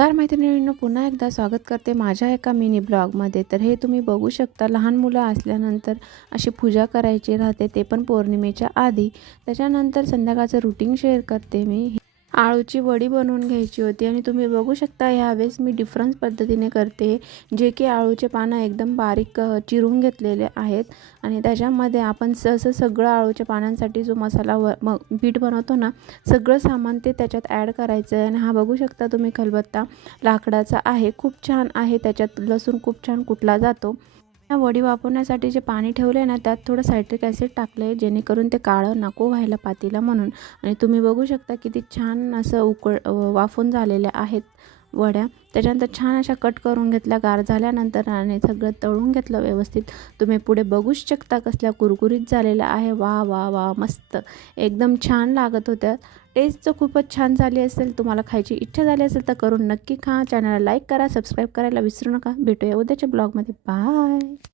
तर मैत्रिणींनो, पुन्हा एकदा स्वागत करते माझ्या एका मिनी ब्लॉगमध्ये। तर हे तुम्ही बघू शकता, लहान मुलं असल्यानंतर अशी पूजा करायची राहते, ते पण पौर्णिमेच्या आधी। त्याच्यानंतर संध्याकाळचं रुटीन शेअर करते मी। आळूची वडी बनवून घ्यायची होती आणि तुम्ही बघू शकता ह्यावेळेस मी डिफरन्स पद्धतीने करते, जे की आळूचे पानं एकदम बारीक चिरून घेतलेले आहेत आणि त्याच्यामध्ये आपण सगळं आळूच्या पानांसाठी जो मसाला पीठ बनवतो ना, सगळं सामान ते त्याच्यात ॲड करायचं आहे। आणि हा बघू शकता तुम्ही खलबत्ता लाकडाचा आहे, खूप छान आहे, त्याच्यात लसूण खूप छान कुटला जातो। वडी वापरण्यासाठी जे पाणी ठेवले ना, त्यात थोडं सायट्रिक ॲसिड टाकले, जेणेकरून ते काळं नको व्हायला पातीला म्हणून। आणि तुम्ही बघू शकता किती छान असं वाफून झालेल्या आहेत वड्या। त्याच्यानंतर छान अशा कट करून घेतल्या गार झाल्यानंतर आणि सगळं तळून घेतलं व्यवस्थित। तुम्ही पुढे बघूच शकता कसल्या कुरकुरीत झालेल्या आहे। वा वा वा, मस्त एकदम छान लागत होत्या। टेस्ट तर खूपच छान झाली असेल। तुम्हाला खायची इच्छा झाली असेल तर करून नक्की खा। चॅनलला लाईक करा, सबस्क्राईब करायला विसरू नका। भेटूया उद्याच्या ब्लॉगमध्ये। बाय।